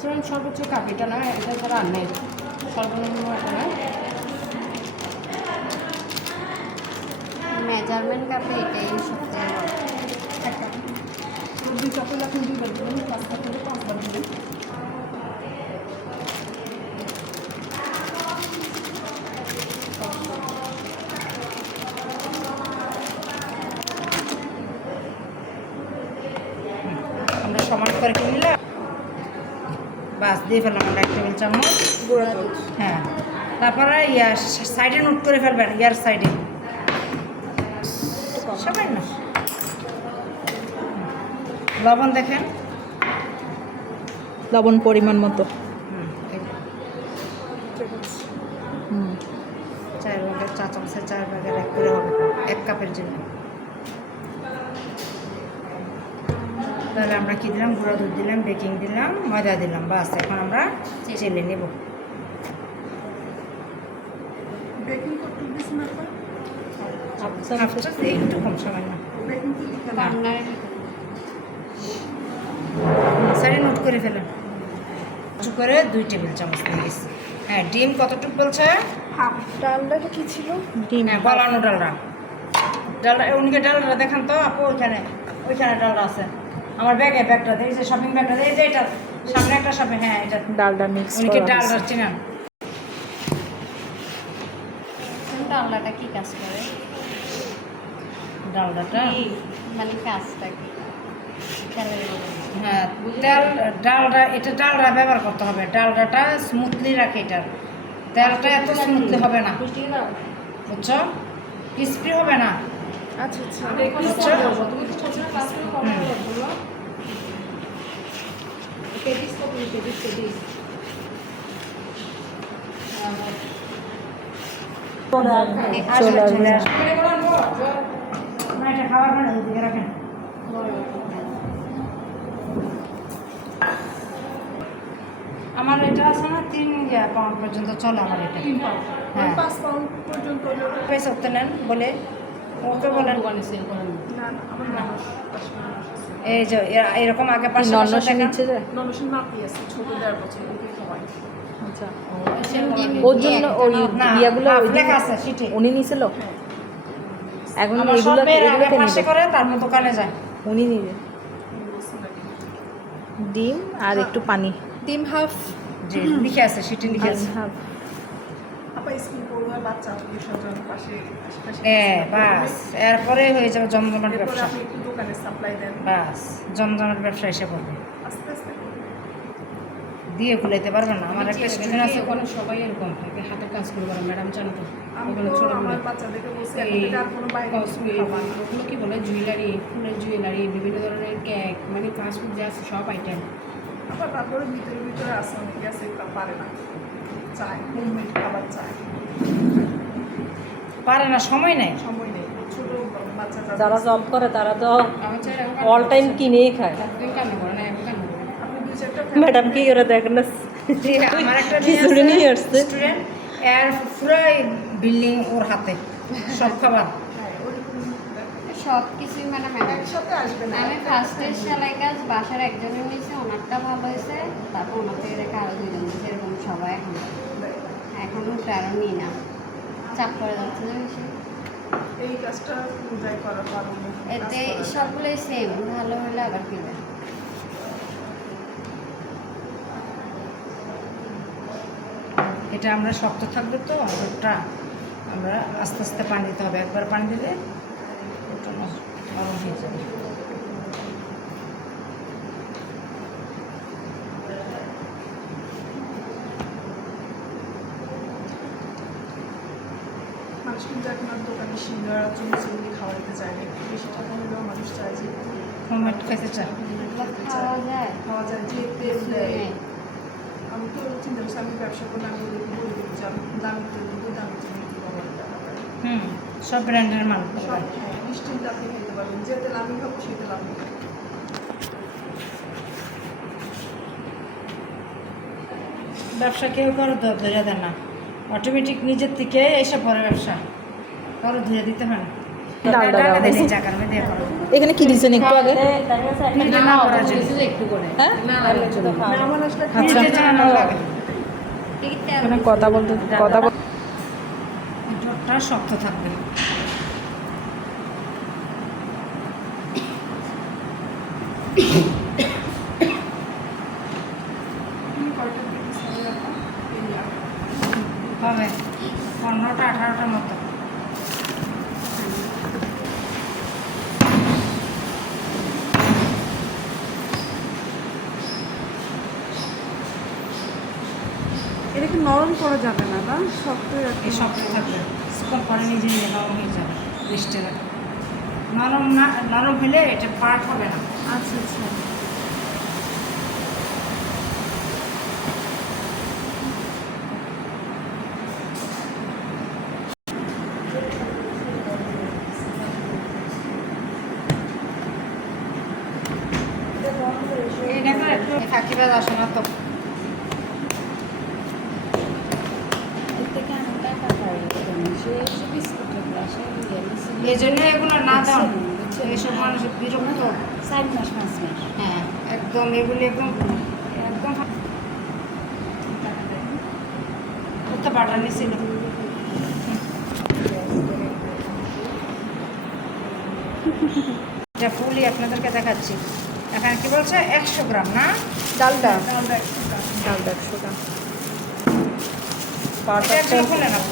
ধরুন সর্বোচ্চ কাপ এটা না, এটা ছাড়া আর নেই, সর্বনিম্ন এটা না। মেজারমেন্ট কাপে এটাই সবচেয়ে বড়। একটা 2 কাপে আপনি 2 বার দেবেন, 5 কাপ হলে 5 বার দেবেন। আমরা সমান করে নিলাম, বাস দিয়ে ফেললাম আমরা 1 টেবিল চামচ গুঁড়া দুধ। হ্যাঁ, তারপরে ইয়ার সাইডে নোট করে ফেলবেন, ইয়ার সাইডে সবাই না। লবণ দেখেন, লবণ পরিমাণ মতো। এই যে, হুম 4 ভাগের 4 চামচের 4 ভাগের 1 করে হবে 1 কাপের জন্য। তাহলে আমরা কি দিলাম, গুঁড়া দুধ দিলাম, বেকিং দিলাম, ময়দা দিলাম, বাস এখন আমরা চেলে নেব। বেকিং করতে দিস না তো? একটু কম সময় না, বেকিং কি লিখে না? বার্নারে সাইডে নোট করে ফেলেন। একটু করে 2 টেবিল চামচ নিয়ে গেছি। হ্যাঁ, ডিম কতটুকু বলছে? হাফ। ডালটা কি ছিল? ডিম হ্যাঁ, গলানো ডালটা। ডালটা উনিকে ডালটা দেখান তো আপু, ওইখানে ডালটা আছে আমার ব্যাগে, ব্যাগটা এই যে শপিং ব্যাগটা, এই যে এটা সামনে একটা শপিং, হ্যাঁ এটা ডালটা মিক্স উনিকে করা ডালটা হয়েছে। চিনান। ডালনাটা কি কাজ করে? ডালডাটা মানে কাজটা কি? তেলের মতো। হ্যাঁ, ডালটা এটা ডালটা ব্যবহার করতে হবে, ডালডাটা স্মুথলি রাখে, এটার তেলটা এত স্মুথলি হবে না, পুষ্টি দাও। বুঝছো, ক্রিস্পি হবে না। আচ্ছা আচ্ছা। বুঝছো? তুমি তো ছোট ক্লাস করে কভার করলো। কেডিস কত কেডিস কেডিস। চলে চলে আসবে। আসবে। করে বলুন গো। না, এটা খাবার না, ওইদিকে রাখেন। আমার এটা আছে না 3 পাউন্ড পর্যন্ত চলে আমার এটা। 3 পাউন্ড। হ্যাঁ। 5 পাউন্ড পর্যন্ত হলো। পয়সা উঠতে নেন বলে ওকে বলেন। দোকানে সেল করেন না? না, আমার মানুষ 5 মানুষ আছে। এই যে এরকম আগে পাশে নন্নসে পাশে দেখেন। নিচ্ছে যে ননসের নাতি আছে, ছোট 1.5 বছর, ওকে খাওয়াই। আচ্ছা সেল করেন। ওর জন্য ওই না, ইয়াগুলো হাফ ওই যে লেখা আছে সিটে। উনি নিছিল, হ্যাঁ। এখন আমার এগুলো সবের আগে এগুলোকে পাশে নিবে, করে তারপর দোকানে যায়। উনি নিবে ডিম আর একটু পানি। ডিম হাফ। জি, লিখে আছে সিটে লিখে আছে। হাফ। আপা স্কুল পড়ুয়া বাচ্চা বিসর্জন পাশে আশেপাশে। বাস এরপরে হয়ে যাবে জমজমাট এরপরে ব্যবসা। আপনি একটু দোকানে সাপ্লাই দেন। বাস জমজমাট ব্যবসা এসে পড়বে, আস্তে আস্তে দিয়ে খুলাইতে পারবেন না। আমার একটা স্টুডেন্ট আছে, ওখানে সবাই এরকম থাকে, হাতের কাজ করে করে ম্যাডাম জানো তো। আমি ওখানে তো ছোট আমার বড় বাচ্চাদেরকে বলছি এই এখন থেকে আর কোনো বাইরে খাবার না। ওগুলো কি বলে, জুয়েলারি, ফুলের জুয়েলারি, বিভিন্ন ধরনের কেক, মানে ফাস্ট ফুড যা আছে সব আইটেম। আবার তারপরে ভিতরে ভিতরে আছে অনেকে আছে পারে না, চায় হোমমেড খাবার চায়, পারে না, সময় নেই। সময় নেই। ছোট বাচ্চা যারা জব করে তারা তো আমার চাই অল টাইম কিনেই খায়। একদিন কামে করে না, একদিন কামে করে না। আপনি 2-4টা ম্যাডাম কি করে দেখেন না জি, আমার একটা খিচুড়ি নিয়ে আসছে। স্টুডেন্ট, এর পুরো বিল্ডিং ওর হাতে, সব খাবার। হ্যাঁ ওরকম সব কিছুই মানে ম্যাডাম। একসাথে আসবে না। আমি ফার্স্টে সেলাই কাজ বাসার একজনের নিয়েছি, ওনারটা ভালো হয়েছে, তারপর ওনার থেকে রেখে আরও 2জন দিয়েছে, এরকম সবাই এখন আরও নিই না, চাপ করে যাচ্ছে যে বেশি। এই কাজটা যাই করা পারো এতে সবগুলোই সেম, ভালো হলে আবার কিনবে। এটা আমরা শক্ত থাকবে তো ওটা আমরা আস্তে আস্তে পানি দিতে হবে, একবার পানি দিলে ওটা নরম হয়ে যাবে। মানুষ কিন্তু এখন আর দোকানে সিঙ্গারা চুমচুমনি খাওয়া দিতে চায় না, একটু বেশি টাকা হলেও মানুষ চায় যে হোমমেড খেতে চায়। খাওয়া যায়, খাওয়া যায়, যে তেল দেয়। নেই। আমি তো চিন্তা করছি আমি ব্যবসা করলে আমি ওদেরকে বলে দেবো যে আমি দামি তেল দিব, দামি চিনি দিব, সব ব্র্যান্ডের মাল সব হ্যাঁ নিশ্চিন্তে আপনি খেতে পারবেন, যে তেল আমি খাবো সেই তেল আপনি খাবেন। ব্যবসা কেউ কারো ধরে দেন না, অটোমেটিক নিজের থেকে এসে পড়ে ব্যবসা, কারো ধরে দিতে হয় না। ডালটা ডালটা দেওয়া দেন হয়েছে। এই জায়গার মধ্যে এখন এখানে কি দিয়েছেন একটু আগে? ফ্রিজে না করার জন্য একটু করে হ্যাঁ মেহমান আসলে আচ্ছা। ফ্রিজে যেন না লাগে এখানে কথা বল ঠোঁটটা শক্ত থাকবে। হবে 15টা 18টার মতো। এটা কি নরম করা যাবে না না শক্তই রাখতে এই শক্ত থাকবে, কিছুক্ষণ পরে নিজে নিজে নরম হয়ে যাবে। রেস্টে রাখবে, নরম হলে এটা পার্ট হবে না। আচ্ছা আচ্ছা এই দেখো একটু ফাঁকিবাজ আসে না তো। এই জন্য এগুলো না দাও, এইসব মানুষ বিরক্ত। 4 মাস 5 মাস। হ্যাঁ একদম এগুলি একদম একদম তো বাটা নিয়েছিল। এটা ফুলই আপনাদেরকে দেখাচ্ছি। এখানে কি বলছে 100 গ্রাম না ডালটা ডালটা 100 গ্রাম। ডালটা 100 গ্রাম। এটা একটু খুলে না।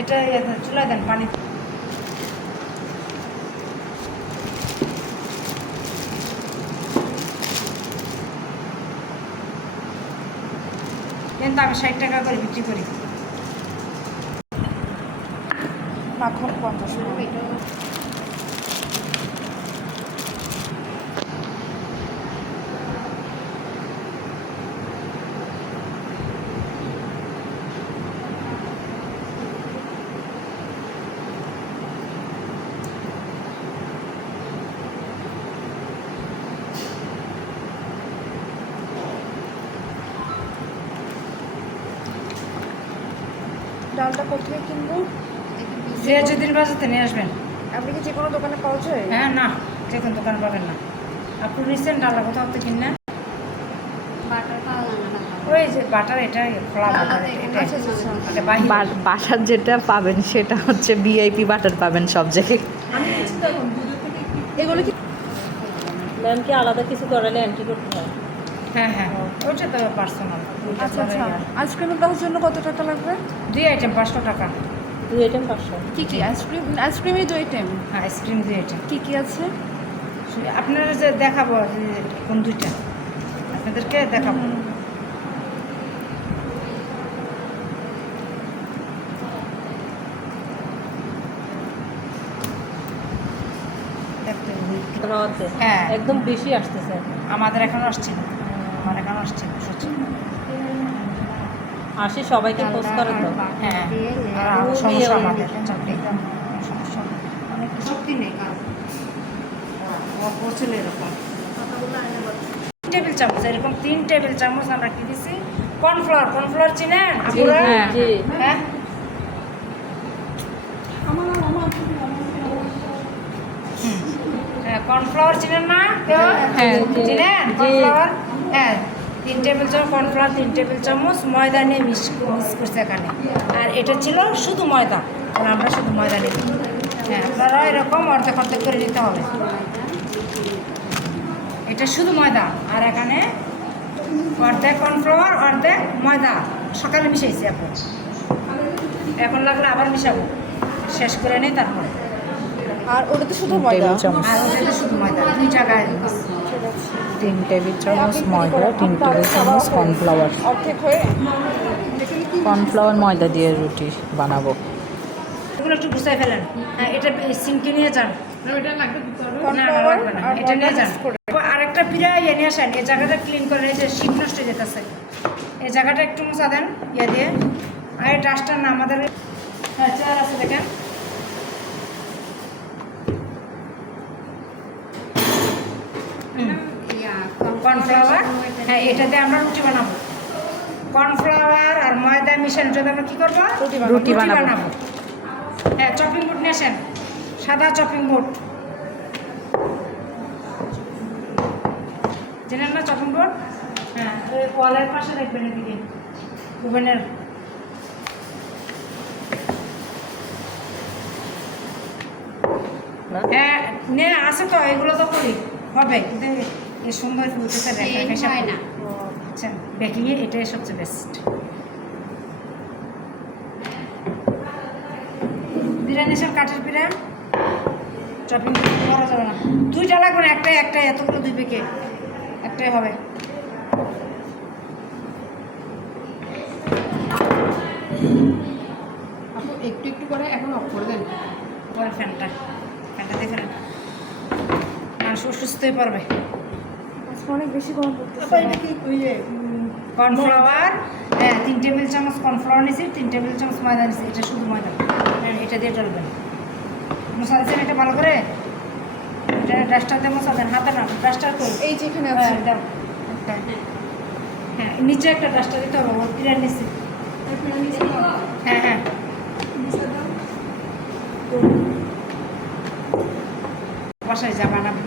এটা চুলা দেন পানি। কিন্তু আমি 60 টাকা করে বিক্রি করি। মাখন 50 গ্রাম। ডালটা কোথায় কিনবো? সিরাজউদ্দিন বাজাতে নিয়ে আসবেন। আপনি কি যে কোনো দোকানে পাওয়া যায়? হ্যাঁ না, যে কোনো দোকান পাবেন না। আপনি নিচ্ছেন ডালা কোথাও থেকে কিনেন? বাটার পাওয়া যায় না। ওই যে বাটার, এটা খোলা বাটার, এটা এটা বাহির। বাটার যেটা পাবেন সেটা হচ্ছে ভিআইপি বাটার পাবেন সব জায়গায়। আমি কিছু দেখুন দুধের থেকে এগুলো কি ম্যাম কি আলাদা কিছু করালে এন্ট্রি করতে হয়? হ্যাঁ হ্যাঁ ওইটা তো পার্সোনাল। আচ্ছা আচ্ছা আইসক্রিমের দেওয়ার জন্য কত টাকা লাগবে? 2 আইটেম 500 টাকা। 2 আইটেম 500। কি কি আইসক্রিমের 2 আইটেম হ্যাঁ আইসক্রিম 2 আইটেম। কি কি আছে? আপনারা যে দেখাবো যে কোন দুইটা আপনাদেরকে দেখাবো। দেখতে হবে। রাতে হ্যাঁ। একদম বেশি আসতেছে। আমাদের এখন আসছে না, আমার এখন আসছে না সত্যি। আসি সবাইকে পোস্ট করে তো। হ্যাঁ আর সমস্যা আমাদের চাকরি সমস্যা অনেক শক্তি নেই কাজ পৌঁছলে এরকম টেবিল চামচ, এরকম 3 টেবিল চামচ আমরা কি দিছি কর্নফ্লাওয়ার চিনেন আপুরা? জি। হ্যাঁ কর্নফ্লাওয়ার চিনেন না কেউ? হ্যাঁ, জি। চিনেন কর্নফ্লাওয়ার? হ্যাঁ 3 টেবিল চামচ কর্নফ্লাওয়ার, 3 টেবিল চামচ ময়দা নিয়ে মিক্স করছে এখানে। আর এটা ছিল শুধু ময়দা, আর আমরা শুধু ময়দা নিই। হ্যাঁ আপনারা এরকম অর্ধেক অর্ধেক করে দিতে হবে। এটা শুধু ময়দা, আর এখানে অর্ধেক কর্নফ্লাওয়ার অর্ধেক ময়দা। সকালে মিশাইছি এখন লাগলে আবার মিশাবো, শেষ করে নেই তারপরে। আর ওটা তো শুধু ময়দা। আর ওটা শুধু ময়দা 2 জায়গায়। 3 টেবিল চামচ ময়দা, 3 টেবিল চামচ কর্নফ্লাওয়ার। অর্ধেক হয়ে কর্নফ্লাওয়ার ময়দা দিয়ে রুটি বানাবো। এগুলো একটু গুছাই ফেলেন। হ্যাঁ এটা সিঙ্কে নিয়ে যান। এটা লাগবে দিতে হবে। না না লাগবে না, এটা নিয়ে যান। আরেকটা পিড়া ইয়ে নিয়ে আসেন, এই জায়গাটা ক্লিন করেন। এই যে শীত নষ্ট হয়ে যেতেছে, এই জায়গাটা একটু মোছা দেন ইয়ে দিয়ে। আর এই ডাস্টার না আমাদের হ্যাঁ চেয়ার আছে দেখেন। কর্নফ্লাওয়ার, হ্যাঁ এটাতে আমরা রুটি বানাবো। কর্নফ্লাওয়ার আর ময়দা মিশানোর জন্য আমরা কী করবো? রুটি বানাবো। হ্যাঁ, চপিং বোর্ড নিয়ে আসেন, সাদা চপিং বোর্ড, জানেন না চপিং বোর্ড? হ্যাঁ, ওই ওয়ালের পাশে দেখবেন এদিকে ওভেনের। হ্যাঁ নে আছে তো, এগুলো তো করি হবে, কিন্তু এই সুন্দর ফুলতেছে Change হয় না। আচ্ছা, বেকিংয়ে এটাই সবচেয়ে বেস্ট। বিরিয়ানি সব কাঠের বিরিয়ানি চপিং করা যাবে না, দুইটা লাগবে না, একটাই এতগুলো দুই প্যাকেট একটাই হবে। আপু একটু একটু করে এখন অফ করে দেন। পরে ফ্যানটা দিয়ে ফেলেন, মানুষ অসুস্থ হয়ে পড়বে। অনেক বেশি গরম পড়তেছে। এটা কি ওই যে কর্নফ্লাওয়ার, হ্যাঁ 3 টেবিল চামচ কর্নফ্লাওয়ার নিয়েছি, 3 টেবিল চামচ ময়দা নিয়েছি, এটা শুধু ময়দা, এটা দিয়ে চলবেন। মশলা দিচ্ছেন এটা ভালো করে, এটা ডাস্টারতে মশলা দেন, হাতে না ডাস্টার করে। এই যে এখানে আছে দাও, হ্যাঁ নিচে একটা ডাস্টার দিতে হবে, ওর পিরার নিচে। হ্যাঁ হ্যাঁ, বাসায় যা বানাবো।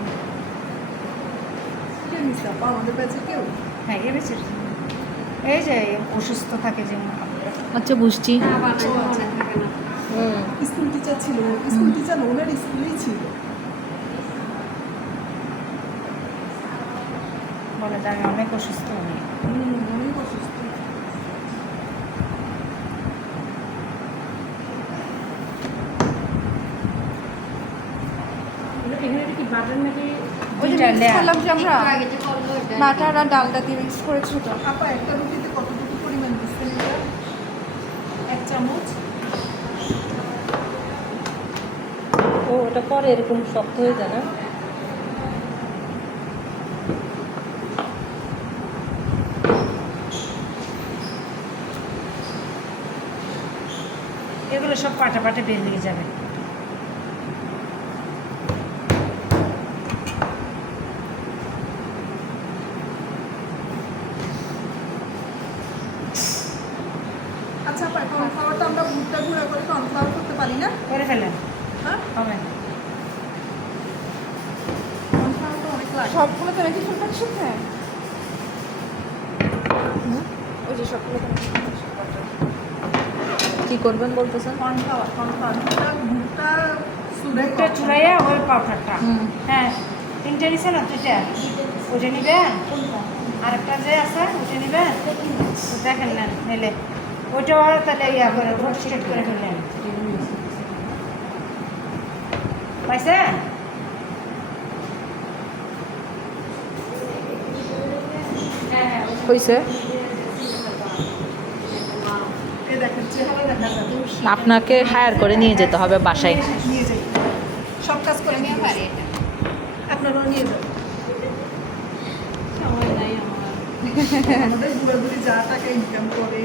আমাদের কাছে কেউ হ্যাঁ এ বেশি, এই যে অসুস্থ থাকে যে আচ্ছা বুঝছি। না বানাইতে মনে থাকে না। স্কুল টিচার ছিল, স্কুল টিচার না, ওনার স্কুলেই ছিল। বলে যে আমি অনেক অসুস্থ উনি। অনেক অসুস্থ। এখানে কি বাটার নাকি ওই যে দুইটা mix layer। করলাম যে আমরা একটু আগে যে করলো ওটা। বাটার আর ডালটা দিয়ে মিক্স করেছি তো। আপা একটা রুটিতে কতটুকু পরিমাণ দিচ্ছেন এটা? 1 চামচ। ও ওটা পরে এরকম শক্ত হয়ে যায় না? এগুলো সব পাটা পাটে বের হয়ে যাবে। আচ্ছা আপা, কর্নফ্লাওয়ার তো আমরা ভুট্টা গুঁড়া করে কর্নফ্লাওয়ার করতে পারি না? করে ফেলেন, হ্যাঁ, হবে। কর্নফ্লাওয়ার তো অনেক লাগে। সবগুলোতে নাকি ফেলতে একসাথে? ওই যে সবগুলোতে নাকি কি করবেন বলতেছেন? কর্নফ্লাওয়ার ভুট্টা দুধটা চুলাইয়া ওই পাউডারটা, হুম। হ্যাঁ 3টে নিছে না, 2টা ওইটা নিবেন, আরেকটা যে আছে ওইটা নিবেন, তো দেখেন না নিলে ওইটা তাহলে ইয়া করে রোস্টেড করে ফেললেন, পাইছে? হ্যাঁ হয়েছে? এই দেখেন চেহারা দেখা যাবে। আপনাকে হায়ার করে নিয়ে যেতে হবে বাসায়। নিয়ে যাই, সব কাজ করে নিয়ে আমিও পারি এটা। আপনারাও নিয়ে যাবেন। সময় নাই আমার। আমাদের বুড়াবুড়ি যা টাকা ইনকাম করে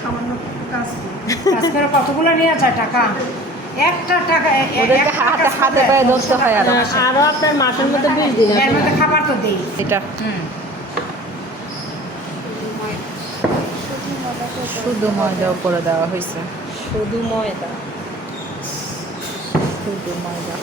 সামান্য কাজ করে। কাজ করে কতগুলো নিয়ে যায় টাকা, একটা টাকা ওদেরকে হাতে হাতে পায়ে ধরতে হয় আরো। আরও আপনার মাসের মধ্যে 20 দিন এর আছে। মধ্যে খাবার তো দেই। এটা শুধু ময়দা উপরে দেওয়া হয়েছে, শুধু ময়দা। শুধু ময়দা।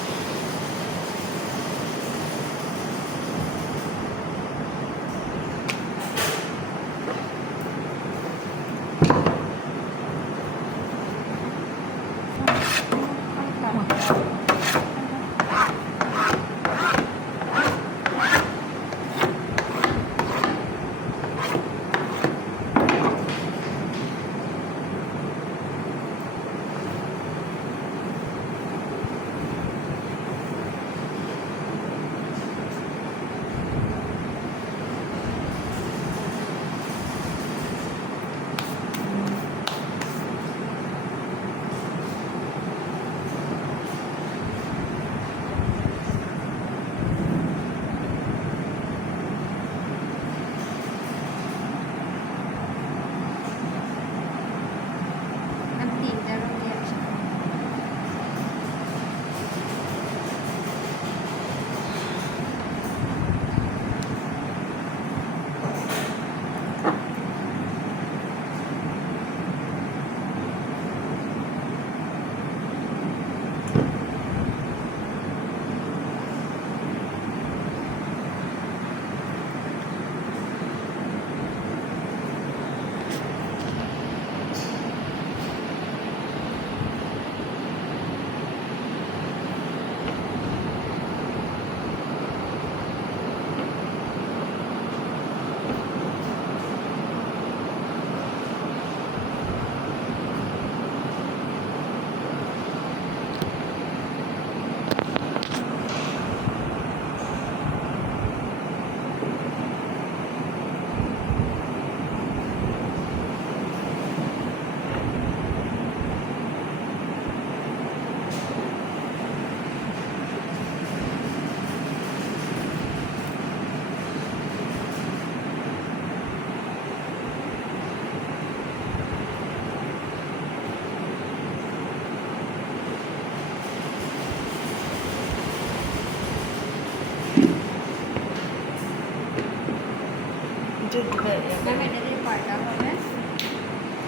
একটু একটু ম্যাম এটা দিয়ে কয়টা হবে?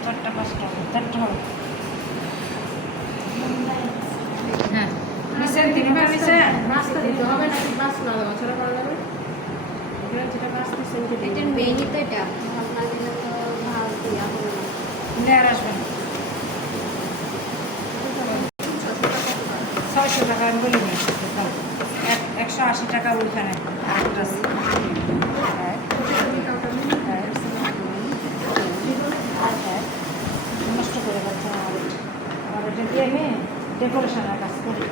4টা 5টা হবে, 4টা হবে। হ্যাঁ নিচের তিনটা নিচে বাসটা দিতে হবে নাকি বাস না দেওয়া ছাড়া করা যাবে? এখানে যেটা বাস দিচ্ছেন এটার মেইনই তো এটা ভালো না দিলে তো ভালো ইয়া হবে না। লেয়ার আসবে না। 600 টাকা আমি বলি নি 180 টাকা ওইখানে আরেকটা আছে। নষ্ট করে যাচ্ছে আর এটা দিয়ে আমি ডেকোরেশনের কাজ করি,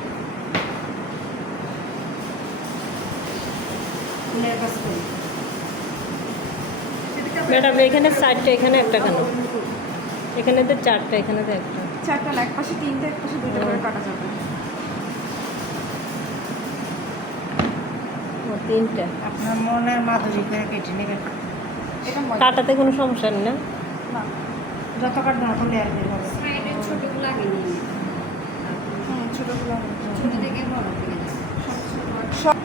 ফুলের কাজ করি। ম্যাডাম এখানে 4টা, এখানে একটা কেন? এখানে তো 4টা, এখানে তো একটা। 4টা না, এক পাশে 3টা, এক পাশে 2টা করে কাটা যাবে। ও 3টা। আপনার মনের মাধুরী করে কেটে নেবেন। এটা মজা কাটাতে কোনো সমস্যা নেই না? না। যত কাটবেন অত লেয়ার বের হবে। সাইডের ছোটগুলো আগে নিয়ে নিই। ছোটগুলো ছোট থেকে বড় থেকে যাবে। সব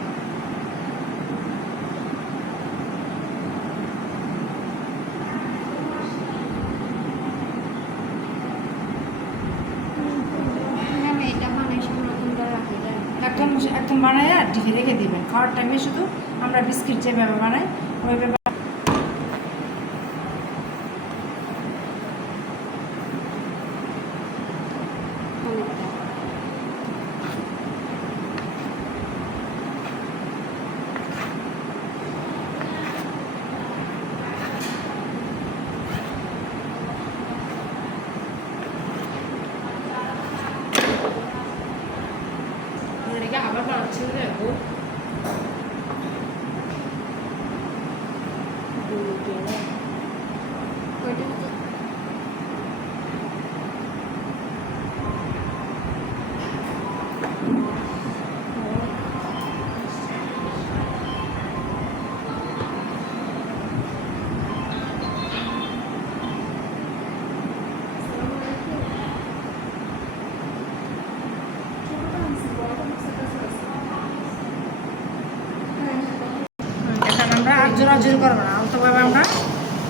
ম্যাম এটা বানাই সংরক্ষণ করে রাখা যায়? একদম একদম বানায় আর ঢেকে রেখে দিবেন। খাওয়ার টাইমে শুধু আমরা বিস্কিট যেভাবে বানাই ওইভাবে। অনেকটা। এটাকে আবার বানাচ্ছেন দেখো ওইটা তো এখন আমরা আর জোরাজোরি করবো না, আলতোভাবে আমরা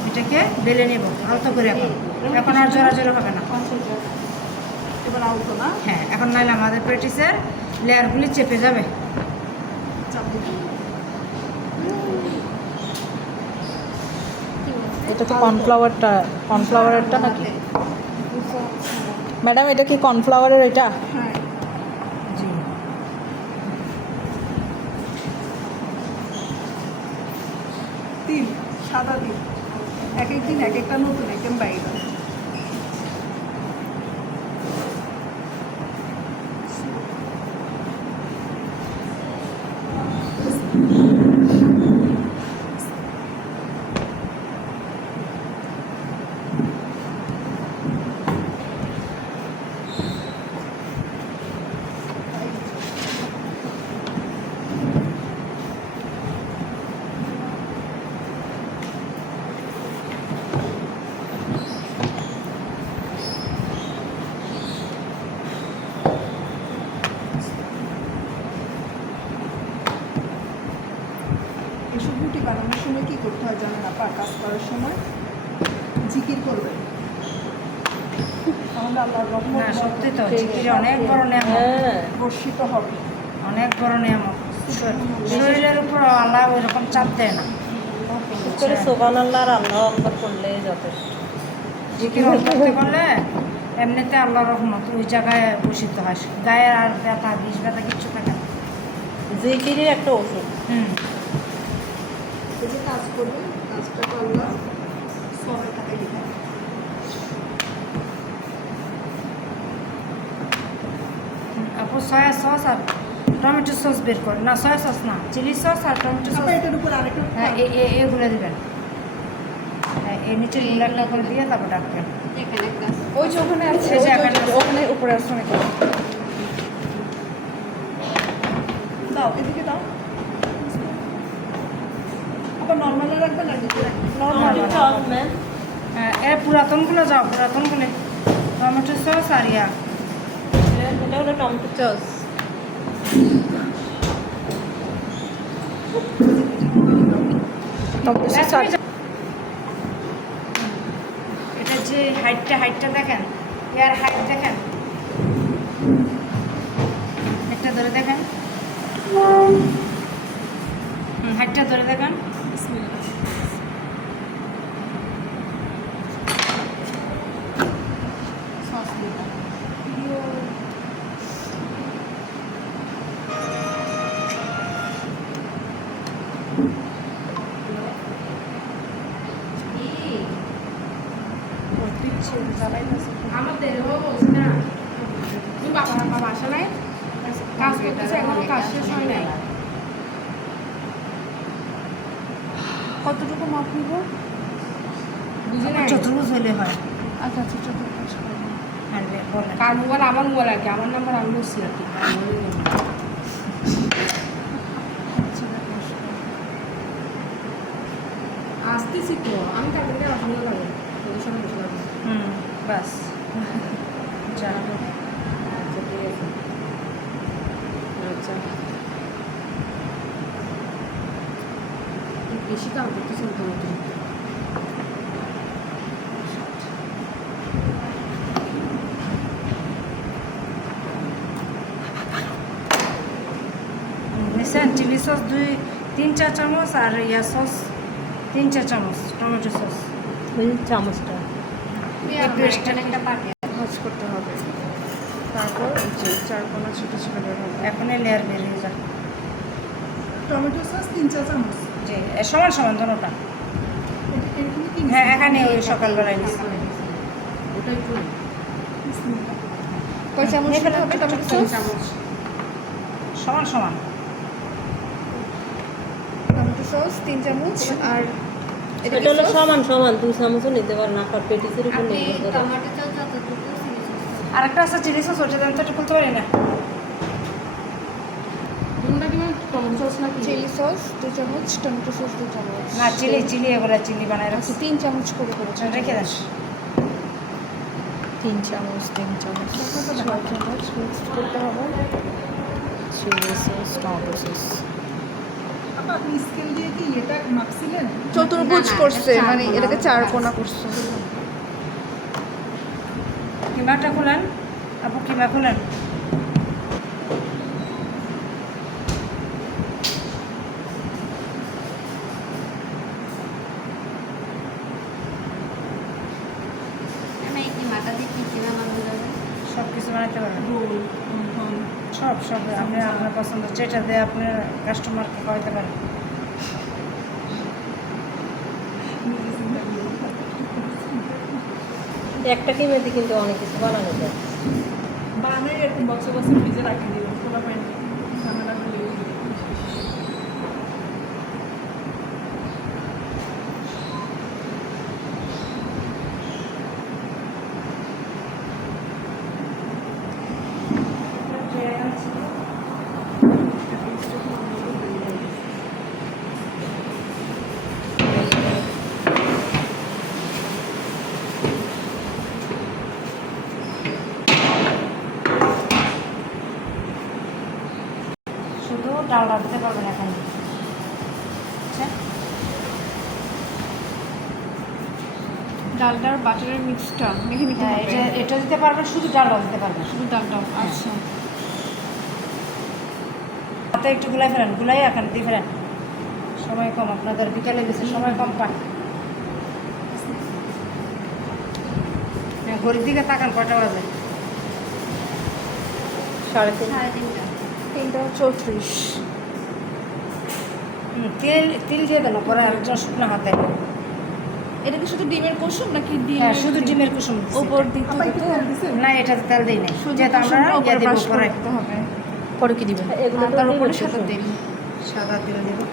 এটাকে বেলে নেব আলতো করে। এখন এখন আর জোরাজোরি হবে না। এবার আলতো না, হ্যাঁ এখন নাইলে আমাদের পেটিসের লেয়ারগুলি চেপে যাবে। চাপ দিতে এটা তো কর্নফ্লাওয়ারেরটা নাকি ম্যাডাম? এটা কি কর্নফ্লাওয়ারের এটা? হ্যাঁ। জি। 3 সাদা দিন, এক এক দিন এক একটা নতুন আইটেম বাইরে। এসব রুটি বানানোর সময় কি করতে হয় জানেন আপা? কাজ করার সময় জিকির করবেন, তাহলে আল্লাহর রহমত না সত্যি তো জিকির অনেক বড় নিয়ামত, হ্যাঁ বর্ষিত হবে। অনেক বড় নিয়ামত। শরীরের উপর আল্লাহ ওই রকম চাপ দেয় না। ঠিক করে সুবহানাল্লাহ আর আল্লাহু আকবার করলেই যথেষ্ট। জিকির করতে করলে এমনিতে আল্লাহ রহমত ওই জায়গায় বসিত হয়। গায়ে আর ব্যথা বিষ ব্যথা কিচ্ছু থাকে না। জিকিরের একটা ওষুধ। এই যে কাজ করবেন, কাজটা আল্লাহ সবের টাকায় লিখা। আপু সয়া সস আর টমেটো সস বের করে না, সয়া সস না, চিলি সস আর টমেটো সস। আপা এটার উপর আরেকটা হ্যাঁ এগুলো দেবেন। হ্যাঁ এই নিচে একটা করে দিয়ে তারপর ডাকবেন। এখানে একটা আছে। ওই যে ওখানে আছে, এই যে এখানে আছে। ওখানে উপরে আছে অনেক। দাও এদিকে দাও। আবার নর্মালে রাখবেন আর নিচে রাখবেন। নরমালি চল ম্যাম। হ্যাঁ এ পুরাতনগুলো যাও, পুরাতনগুলো টমেটো সস আর ইয়া। এটা হলো টমেটো সস। টমেটো সস আর হাইটটা দেখেন, এর হাইট দেখেন, একটা ধরে দেখেন, হাইটটা ধরে দেখেন। আমাদের ও বলছে না তুমি বাবা আসা নাই কাজ করতেছে, এখনো কাজ শেষ হয় নাই। কতটুকু মাপ নিব? বুঝি না চতুর্ভুজ হলে হয়। আচ্ছা আচ্ছা চতুর্পাশ করবো। আর বলেন কার মোবাইল আমার মোবাইল আর কি, আমার নাম্বার আমি বলছি আর কি। আসতেছি তো আমি, তারপরে অসুবিধা পাবো তোদের সঙ্গে বসে যাবো। বাস যা আচ্ছা ঠিক আছে। আচ্ছা বেশি কাম করতেছেন তো নতুন। নিশ্চয় চিলি সস 2-3 চা চামচ আর ইয়া সস 3 চা চামচ, টমেটো সস ওই চামচটা একটু এক্সট্রা একটা পাঠিয়ে ভাজ করতে হবে, তারপর যে চারকোনা ছোটো ছোটো বের হবে। এখন লেয়ার বেরিয়ে যা। টমেটো সস 3 চা চামচ। যে সমান সমান দোনোটা। এখানে কি হ্যাঁ এখানে ওই সকালবেলায় নিচ্ছি। ওটাই তো কয় চামচ এখানে হবে টমেটো 3 সস? চামচ। সমান সমান টমেটো সস 3 চামচ। আর এটা হলো সমান সমান 2 চামচও নিতে পারেন, আপনার পেটিসের উপর আপনি নির্ভর করে। টমেটো সস যতটুকু চিলি সস আর একটা আছে চিলি সস, ওটা দেন তো, একটু খুলতে পারি না। কোনটা কি টমেটো সস নাকি? চিলি সস 2 চামচ, টমেটো সস 2 চামচ। না চিলি এগুলো চিলি বানায় রাখছি। আচ্ছা 3 চামচ করে করেছে। রেখে দেন। 3 চামচ 3 চামচ 6 চামচ মিক্স করতে হবে। Chilli sauce tomato sauce. আপনি স্কেল দিয়ে কি এটা মাপছিলেন? চতুর্ভুজ না, করছে, এটা মানে চার এটাকে কোণা। 4 কোণা করছে। কিমাটা খুলেন আপু, কিমা খুলেন। আমি এই কিমাটা দিয়ে কি বানানো যাবে? সব কিছু বানাতে পারবেন, সব আপনি আপনার পছন্দ যেটা দিয়ে আপনার কাস্টমারকে খাওয়াতে পারেন। একটা কিমেতে কিন্তু অনেক কিছু বানানো যায়। বানাই এরকম বছর বছর ফ্রিজে রাখি দিলাম, খোলা পাইনি ঝামেলা হলে। শুধু ডালটা দিতে পারবেন এখানে। আচ্ছা ডালটার বাটারের মিক্সটা মেখে নিতে হ্যাঁ, হবে। এটা দিতে পারবেন, শুধু ডালটা দিতে পারবেন। শুধু ডালটা। আচ্ছা হাতে একটু গুলাই ফেলেন, গুলাই এখানে দিয়ে ফেলেন। সময় কম, আপনাদের বিকালে গেছে, সময় কম পান। হ্যাঁ, ঘড়ির দিকে তাকান, কটা বাজে? 3:30। 3:30টা। 3:34। তিল দিয়ে দেন পরে আরেকজন শুকনো হাতে। এটা কি শুধু ডিমের কুসুম নাকি ডিম? হ্যাঁ শুধু ডিমের কুসুম উপর দিতে হবে তো? না, এটাতে তেল দিই নাই, শুধু যেহেতু আমরা কুসুমটা উপরে ইয়ে দিব ব্রাশ করে পরে। দিতে হবে। পরে কি দিবেন? এগুলো আর তার উপরে সাদা তেল। সাদা তেল দেবো।